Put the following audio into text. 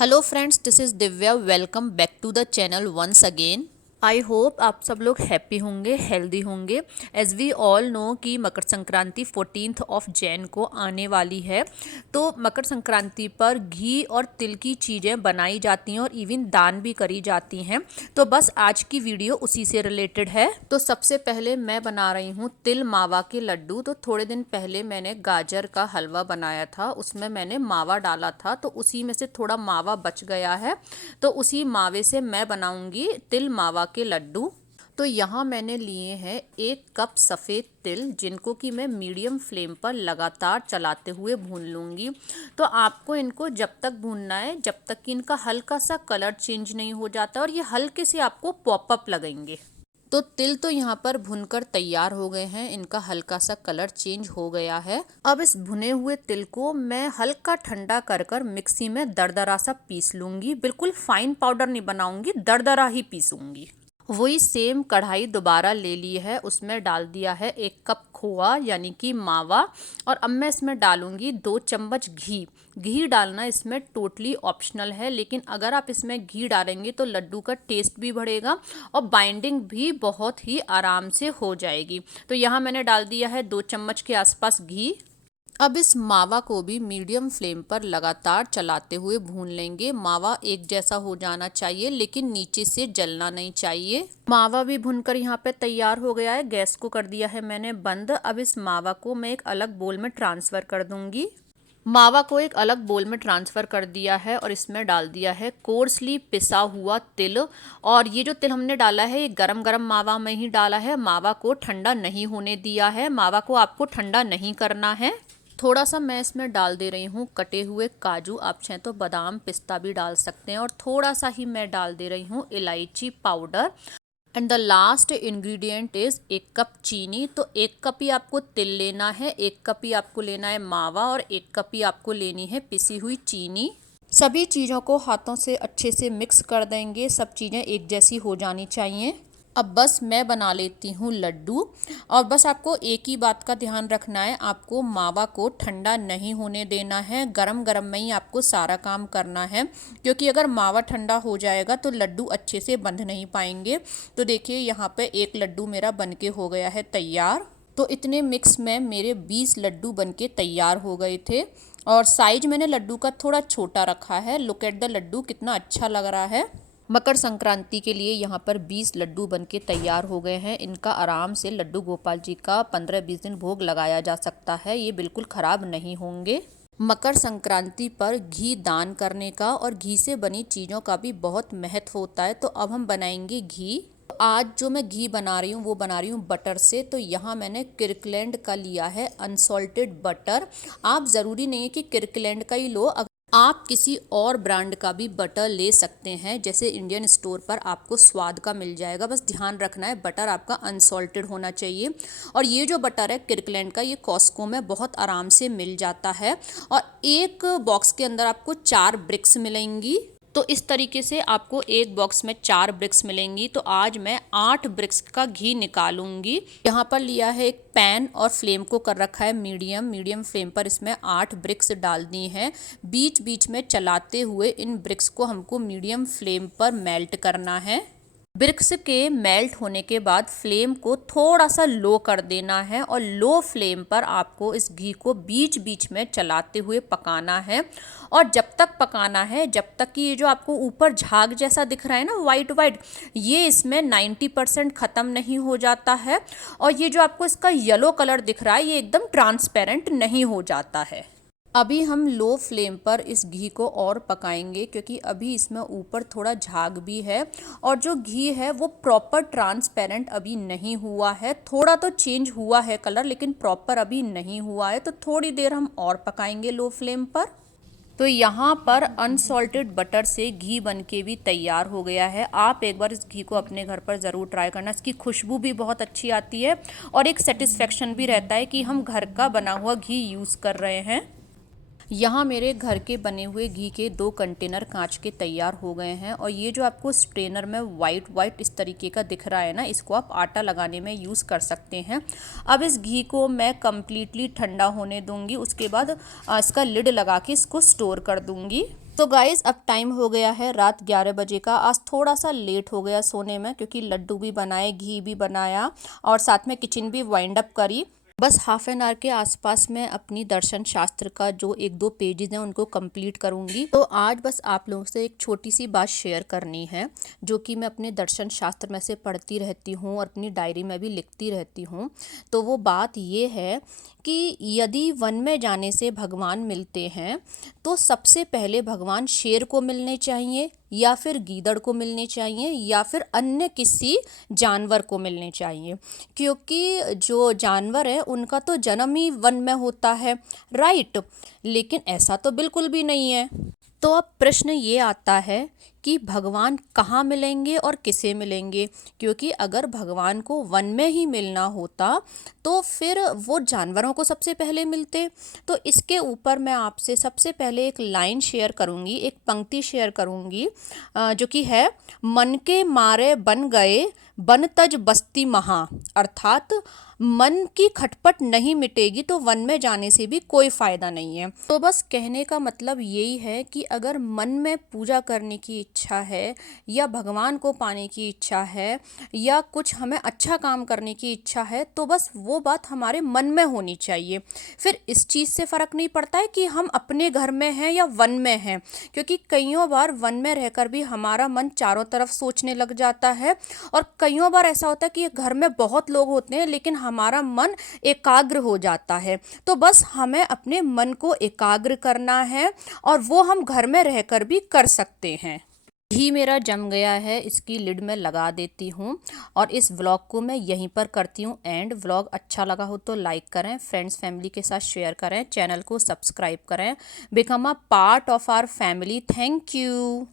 Hello friends, this is Divya. Welcome back to the channel once again. I hope आप सब लोग happy होंगे, healthy होंगे। एज वी ऑल नो कि Makar Sankranti 14th of Jain को आने वाली है। तो मकर संक्रांति पर घी और तिल की चीज़ें बनाई जाती हैं और इवन दान भी करी जाती हैं। तो बस आज की वीडियो उसी से रिलेटेड है। तो सबसे पहले मैं बना रही हूँ तिल मावा के लड्डू। तो थोड़े दिन पहले मैंने गाजर का हलवा बनाया था, उसमें मैंने मावा डाला था, तो उसी में से थोड़ा मावा बच गया है। तो उसी मावे से मैं बनाऊंगी तिल मावा के लड्डू। तो यहाँ मैंने लिए हैं 1 कप सफ़ेद तिल, जिनको कि मैं मीडियम फ्लेम पर लगातार चलाते हुए भून लूँगी। तो आपको इनको जब तक भूनना है जब तक कि इनका हल्का सा कलर चेंज नहीं हो जाता और ये हल्के से आपको पॉपअप लगेंगे। तो तिल तो यहाँ पर भुनकर तैयार हो गए हैं, इनका हल्का सा कलर चेंज हो गया है। अब इस भुने हुए तिल को मैं हल्का ठंडा कर कर मिक्सी में दरदरा सा पीस लूँगी। बिल्कुल फाइन पाउडर नहीं बनाऊंगी, दरदरा ही पीसूँगी। वही सेम कढ़ाई दोबारा ले ली है, उसमें डाल दिया है 1 कप खोआ यानी कि मावा। और अब मैं इसमें डालूंगी 2 चम्मच घी। घी डालना इसमें टोटली ऑप्शनल है, लेकिन अगर आप इसमें घी डालेंगे तो लड्डू का टेस्ट भी बढ़ेगा और बाइंडिंग भी बहुत ही आराम से हो जाएगी। तो यहाँ मैंने डाल दिया है 2 चम्मच के आसपास घी। अब इस मावा को भी मीडियम फ्लेम पर लगातार चलाते हुए भून लेंगे। मावा एक जैसा हो जाना चाहिए, लेकिन नीचे से जलना नहीं चाहिए। मावा भी भुनकर यहाँ पे तैयार हो गया है। गैस को कर दिया है मैंने बंद। अब इस मावा को मैं एक अलग बोल में ट्रांसफ़र कर दूंगी। मावा को एक अलग बोल में ट्रांसफ़र कर दिया है और इसमें डाल दिया है कोर्सली पिसा हुआ तिल। और ये जो तिल हमने डाला है ये गरम गरम मावा में ही डाला है। मावा को ठंडा नहीं होने दिया है, मावा को आपको ठंडा नहीं करना है। थोड़ा सा मैं इसमें डाल दे रही हूँ कटे हुए काजू, आप चाहें तो बादाम पिस्ता भी डाल सकते हैं। और थोड़ा सा ही मैं डाल दे रही हूँ इलायची powder. And the last ingredient is 1 cup चीनी। तो 1 कप ही आपको तिल लेना है, 1 कप ही आपको लेना है मावा और 1 कप ही आपको लेनी है पिसी हुई चीनी। सभी चीज़ों को हाथों से अच्छे से मिक्स कर देंगे, सब चीज़ें एक जैसी हो जानी चाहिए। अब बस मैं बना लेती हूँ लड्डू। और बस आपको एक ही बात का ध्यान रखना है, आपको मावा को ठंडा नहीं होने देना है। गरम गरम में ही आपको सारा काम करना है, क्योंकि अगर मावा ठंडा हो जाएगा तो लड्डू अच्छे से बंध नहीं पाएंगे। तो देखिए यहाँ पे एक लड्डू मेरा बनके हो गया है तैयार। तो इतने मिक्स में मेरे 20 लड्डू बनके तैयार हो गए थे। और साइज मैंने लड्डू का थोड़ा छोटा रखा है। लुक एट द लड्डू, कितना अच्छा लग रहा है। मकर संक्रांति के लिए यहाँ पर 20 लड्डू बनके तैयार हो गए हैं। इनका आराम से लड्डू गोपाल जी का 15-20 दिन भोग लगाया जा सकता है, ये बिल्कुल ख़राब नहीं होंगे। मकर संक्रांति पर घी दान करने का और घी से बनी चीज़ों का भी बहुत महत्व होता है। तो अब हम बनाएंगे घी। आज जो मैं घी बना रही हूँ वो बना रही हूँ बटर से। तो यहाँ मैंने किर्कलैंड का लिया है अनसॉल्टेड बटर। आप ज़रूरी नहीं है कि किर्कलैंड का ही लो, आप किसी और ब्रांड का भी बटर ले सकते हैं। जैसे इंडियन स्टोर पर आपको स्वाद का मिल जाएगा, बस ध्यान रखना है बटर आपका अनसॉल्टेड होना चाहिए। और ये जो बटर है किर्कलैंड का, ये कॉस्को में बहुत आराम से मिल जाता है। और एक बॉक्स के अंदर आपको 4 ब्रिक्स मिलेंगी। तो इस तरीके से आपको एक बॉक्स में 4 ब्रिक्स मिलेंगी। तो आज मैं 8 ब्रिक्स का घी निकालूंगी। यहाँ पर लिया है एक पैन और फ्लेम को कर रखा है मीडियम फ्लेम पर। इसमें 8 ब्रिक्स डाल दी हैं। बीच बीच में चलाते हुए इन ब्रिक्स को हमको मीडियम फ्लेम पर मेल्ट करना है। ब्रिक्स के मेल्ट होने के बाद फ्लेम को थोड़ा सा लो कर देना है और लो फ्लेम पर आपको इस घी को बीच बीच में चलाते हुए पकाना है। और जब तक पकाना है जब तक कि ये जो आपको ऊपर झाग जैसा दिख रहा है ना, वाइट वाइट, ये इसमें 90% ख़त्म नहीं हो जाता है। और ये जो आपको इसका येलो कलर दिख रहा है ये एकदम ट्रांसपेरेंट नहीं हो जाता है। अभी हम लो फ्लेम पर इस घी को और पकाएंगे, क्योंकि अभी इसमें ऊपर थोड़ा झाग भी है और जो घी है वो प्रॉपर ट्रांसपेरेंट अभी नहीं हुआ है। थोड़ा तो चेंज हुआ है कलर, लेकिन प्रॉपर अभी नहीं हुआ है। तो थोड़ी देर हम और पकाएंगे लो फ्लेम पर। तो यहाँ पर अनसॉल्टेड बटर से घी बनके भी तैयार हो गया है। आप एक बार इस घी को अपने घर पर ज़रूर ट्राई करना। इसकी खुशबू भी बहुत अच्छी आती है और एक सेटिस्फेक्शन भी रहता है कि हम घर का बना हुआ घी यूज़ कर रहे हैं। यहाँ मेरे घर के बने हुए घी के 2 कंटेनर कांच के तैयार हो गए हैं। और ये जो आपको स्ट्रेनर में वाइट इस तरीके का दिख रहा है ना, इसको आप आटा लगाने में यूज़ कर सकते हैं। अब इस घी को मैं कम्प्लीटली ठंडा होने दूंगी। उसके बाद इसका लिड लगा के इसको स्टोर कर दूंगी। तो गाइज़ अब टाइम हो गया है रात 11 बजे का। आज थोड़ा सा लेट हो गया सोने में, क्योंकि लड्डू भी बनाए, घी भी बनाया और साथ में किचन भी वाइंड अप करी। बस हाफ एन आवर के आसपास मैं अपनी दर्शन शास्त्र का जो एक दो पेजेस हैं उनको कंप्लीट करूंगी। तो आज बस आप लोगों से एक छोटी सी बात शेयर करनी है, जो कि मैं अपने दर्शन शास्त्र में से पढ़ती रहती हूँ और अपनी डायरी में भी लिखती रहती हूँ। तो वो बात ये है कि यदि वन में जाने से भगवान मिलते हैं तो सबसे पहले भगवान शेर को मिलने चाहिए, या फिर गीदड़ को मिलने चाहिए, या फिर अन्य किसी जानवर को मिलने चाहिए। क्योंकि जो जानवर है उनका तो जन्म ही वन में होता है, राइट। लेकिन ऐसा तो बिल्कुल भी नहीं है। तो अब प्रश्न ये आता है कि भगवान कहाँ मिलेंगे और किसे मिलेंगे। क्योंकि अगर भगवान को वन में ही मिलना होता तो फिर वो जानवरों को सबसे पहले मिलते। तो इसके ऊपर मैं आपसे सबसे पहले एक लाइन शेयर करूँगी, एक पंक्ति शेयर करूँगी, जो कि है, मन के मारे बन गए बन तज बस्ती महा। अर्थात मन की खटपट नहीं मिटेगी तो वन में जाने से भी कोई फ़ायदा नहीं है। तो बस कहने का मतलब यही है कि अगर मन में पूजा करने की इच्छा है, या भगवान को पाने की इच्छा है, या कुछ हमें अच्छा काम करने की इच्छा है, तो बस वो बात हमारे मन में होनी चाहिए। फिर इस चीज़ से फ़र्क नहीं पड़ता है कि हम अपने घर में हैं या वन में हैं। क्योंकि कईयों बार वन में रहकर भी हमारा मन चारों तरफ सोचने लग जाता है, और कईयों बार ऐसा होता है कि घर में बहुत लोग होते हैं लेकिन हमारा मन एकाग्र हो जाता है। तो बस हमें अपने मन को एकाग्र करना है, और वो हम घर में रहकर भी कर सकते हैं। घी मेरा जम गया है, इसकी लिड में लगा देती हूँ, और इस व्लॉग को मैं यहीं पर करती हूँ एंड। व्लॉग अच्छा लगा हो तो लाइक करें, फ्रेंड्स फैमिली के साथ शेयर करें, चैनल को सब्सक्राइब करें, become a part of our family. Thank you.